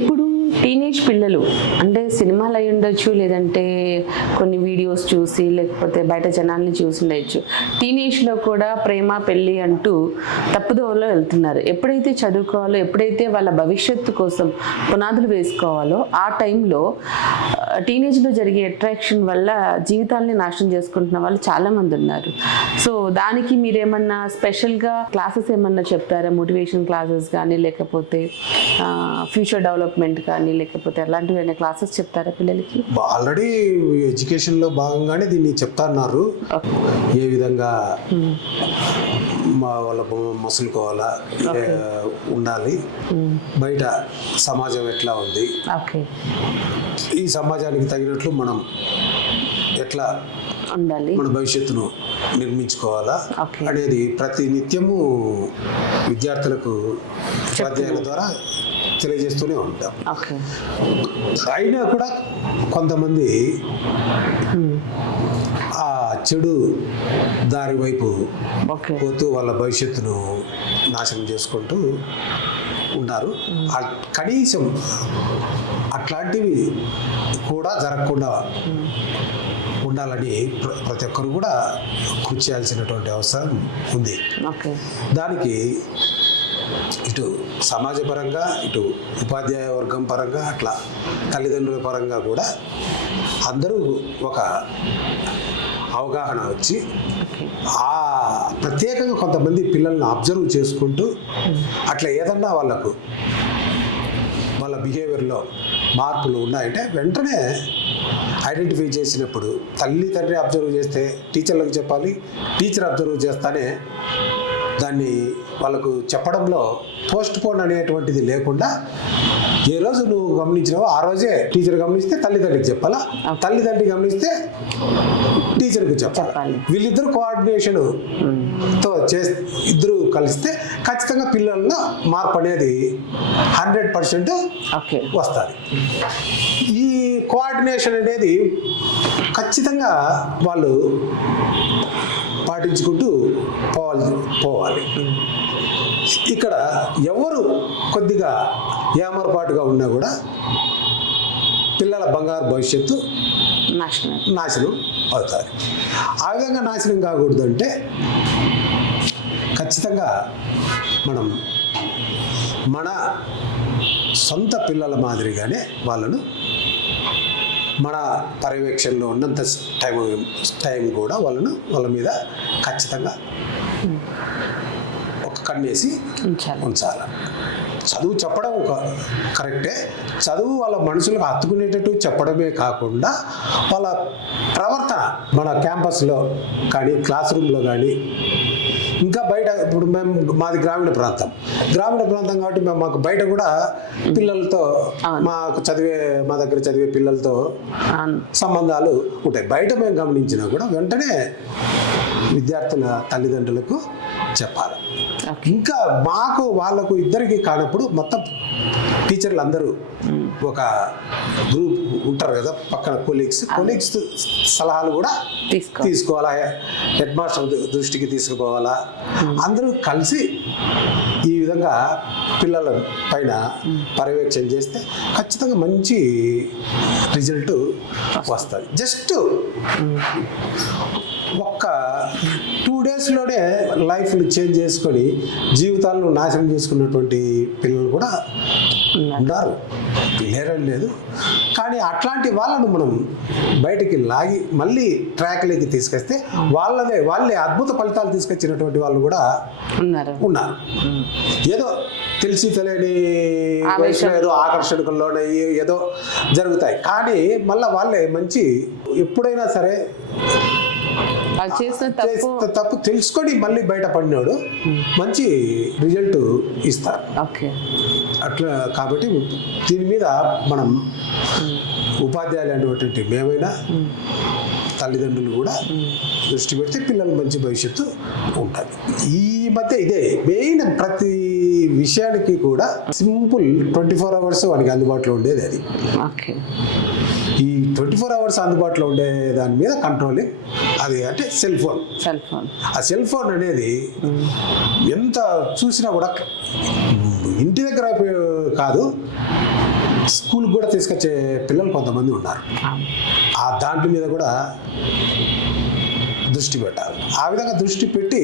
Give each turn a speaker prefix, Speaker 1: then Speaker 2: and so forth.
Speaker 1: ఇప్పుడు టీనేజ్ పిల్లలు అంటే సినిమాలు అయి ఉండొచ్చు లేదంటే కొన్ని వీడియోస్ చూసి లేకపోతే బయట జనాల్ని చూసి ఉండొచ్చు. టీనేజ్లో కూడా ప్రేమ పెళ్ళి అంటూ తప్పుదోవలో వెళ్తున్నారు. ఎప్పుడైతే చదువుకోవాలో ఎప్పుడైతే వాళ్ళ భవిష్యత్తు కోసం పునాదులు వేసుకోవాలో ఆ టైంలో టీనేజ్లో జరిగే అట్రాక్షన్ వల్ల జీవితాల్ని నాశనం చేసుకుంటున్న వాళ్ళు చాలామంది ఉన్నారు. సో దానికి మీరేమన్నా స్పెషల్గా క్లాసెస్ ఏమన్నా చెప్తారా? మోటివేషన్ క్లాసెస్ కానీ లేకపోతే ఫ్యూచర్ డెవలప్మెంట్ కానీ లేకపోతే అలాంటివి ఏమైనా క్లాసెస్ చెప్తారా పిల్లలకి?
Speaker 2: ఆల్రెడీ ఎడ్యుకేషన్లో భాగంగానే దీన్ని చెప్తా అన్నారు ఏ విధంగా మా వాళ్ళ మసులుకోవాలా? ఉండాలి. బయట సమాజం ఎట్లా ఉంది?
Speaker 1: ఓకే.
Speaker 2: ఈ సమాజానికి తగినట్లు మనం ఎట్లా
Speaker 1: ఉండాలి.
Speaker 2: మన భవిష్యత్తును నిర్మించుకోవాలా. అనేది ప్రతి నిత్యము విద్యార్థులకు ఉపాధ్యాయుల ద్వారా తెలియజేస్తూనే ఉంటాం. అయినా కూడా కొంతమంది ఆ చెడు దారి వైపు పోతూ వాళ్ళ భవిష్యత్తును నాశనం చేసుకుంటూ ఉన్నారు. కనీసం అట్లాంటివి కూడా జరగకుండా ఉండాలని ప్ర- ప్రతి ఒక్కరు కూడా కృషి చేయాల్సినటువంటి అవసరం ఉంది. దానికి ఇటు సమాజపరంగా ఇటు ఉపాధ్యాయ వర్గం పరంగా అట్లా తల్లిదండ్రుల పరంగా కూడా అందరూ ఒక అవగాహన వచ్చి ఆ ప్రత్యేకంగా కొంతమంది పిల్లల్ని అబ్జర్వ్ చేసుకుంటూ అట్లా ఏదన్నా వాళ్ళకు వాళ్ళ బిహేవియర్లో మార్పులు ఉన్నాయంటే వెంటనే ఐడెంటిఫై చేసినప్పుడు తల్లి తండ్రి అబ్జర్వ్ చేస్తే టీచర్లకు చెప్పాలి టీచర్ అబ్జర్వ్ చేస్తానే దాన్ని వాళ్ళకు చెప్పడంలో పోస్ట్ పోన్ అనేటువంటిది లేకుండా ఏ రోజు నువ్వు గమనించినావో ఆ రోజే టీచర్ గమనిస్తే తల్లిదండ్రికి చెప్పాలా? తల్లిదండ్రి గమనిస్తే టీచర్కి చెప్పాలి. వీళ్ళిద్దరు కోఆర్డినేషన్తో చే ఇద్దరు కలిస్తే ఖచ్చితంగా పిల్లల్లో మార్పు అనేది హండ్రెడ్ పర్సెంట్ వస్తుంది. ఈ కోఆర్డినేషన్ అనేది ఖచ్చితంగా వాళ్ళు పాటించుకుంటూ పోవాలి పోవాలి. ఇక్కడ ఎవరు కొద్దిగా ఏమరపాటుగా ఉన్నా కూడా పిల్లల బంగారు భవిష్యత్తు నాశనం అవుతారు. ఆ విధంగా నాశనం కాకూడదు అంటే ఖచ్చితంగా మనం మన సొంత పిల్లల మాదిరిగానే వాళ్ళను మన పర్యవేక్షణలో ఉన్నంత టైం టైం కూడా వాళ్ళను వాళ్ళ మీద ఖచ్చితంగా ఒక కన్నేసి
Speaker 1: ఉంచాలి.
Speaker 2: చదువు చెప్పడం ఒక కరెక్టే. చదువు వాళ్ళ మనసులకు హత్తుకునేటట్టు చెప్పడమే కాకుండా వాళ్ళ ప్రవర్తన మన క్యాంపస్లో కానీ క్లాస్ రూమ్లో కానీ ఇంకా బయట ఇప్పుడు మేము మాది గ్రామీణ ప్రాంతం. గ్రామీణ ప్రాంతం కాబట్టి మేము మాకు బయట కూడా పిల్లలతో. మాకు చదివే మా దగ్గర చదివే పిల్లలతో సంబంధాలు ఉంటాయి. బయట మేము గమనించినా కూడా వెంటనే విద్యార్థుల తల్లిదండ్రులకు చెప్పాలి. ఇంకా మాకు వాళ్ళకు ఇద్దరికి కానప్పుడు మొత్తం టీచర్లు అందరూ ఒక గ్రూప్ ఉంటారు కదా పక్కన కొలీగ్స్. కొలీగ్స్ సలహాలు కూడా
Speaker 1: తీసుకో
Speaker 2: తీసుకోవాలా హెడ్ మాస్టర్ దృష్టికి తీసుకుపోవాలా అందరూ కలిసి ఈ విధంగా పిల్లల పైన పర్యవేక్షణ చేస్తే ఖచ్చితంగా మంచి రిజల్ట్ వస్తుంది. జస్ట్ ఒక్క డేస్లోనే లైఫ్ని చేంజ్ చేసుకొని జీవితాలను నాశనం చేసుకున్నటువంటి పిల్లలు కూడా ఉన్నారు. లేరని లేదు. కానీ అట్లాంటి వాళ్ళను మనం బయటికి లాగి మళ్ళీ ట్రాక్లోకి తీసుకొస్తే వాళ్ళదే వాళ్ళే అద్భుత ఫలితాలు తీసుకొచ్చినటువంటి వాళ్ళు కూడా
Speaker 1: ఉన్నారు.
Speaker 2: ఉన్నారు. ఏదో తెలిసి తెలియని. వయసులో ఏదో ఆకర్షణకుల్లోనే ఏదో జరుగుతాయి. కానీ మళ్ళీ వాళ్ళే మంచి ఎప్పుడైనా సరే
Speaker 1: చేసిన తప్పు
Speaker 2: తెలుసుకొని మళ్ళీ బయట పడినాడు మంచి రిజల్ట్ ఇస్తారు.
Speaker 1: ఓకే.
Speaker 2: అట్లా కాబట్టి దీని మీద మనం ఉపాధ్యాయులు అనేటువంటి మేమైనా తల్లిదండ్రులు కూడా దృష్టి పెడితే పిల్లలు మంచి భవిష్యత్తు ఉంటుంది. ఈ మధ్య ఇదే మెయిన్ ప్రతి విషయానికి కూడా సింపుల్ ట్వంటీ ఫోర్ అవర్స్ వానికి అందుబాటులో ఉండేది అది. ట్వంటీ ఫోర్ అవర్స్ అందుబాటులో ఉండే దాని మీద కంట్రోలింగ్ అది అంటే సెల్ ఫోన్
Speaker 1: సెల్ ఫోన్
Speaker 2: ఆ సెల్ ఫోన్ అనేది ఎంత చూసినా కూడా ఇంటి దగ్గర కాదు స్కూల్కి కూడా తీసుకొచ్చే పిల్లలు కొంతమంది ఉన్నారు. ఆ దాంట్లో మీద కూడా దృష్టి పెట్టాలి. ఆ విధంగా దృష్టి పెట్టి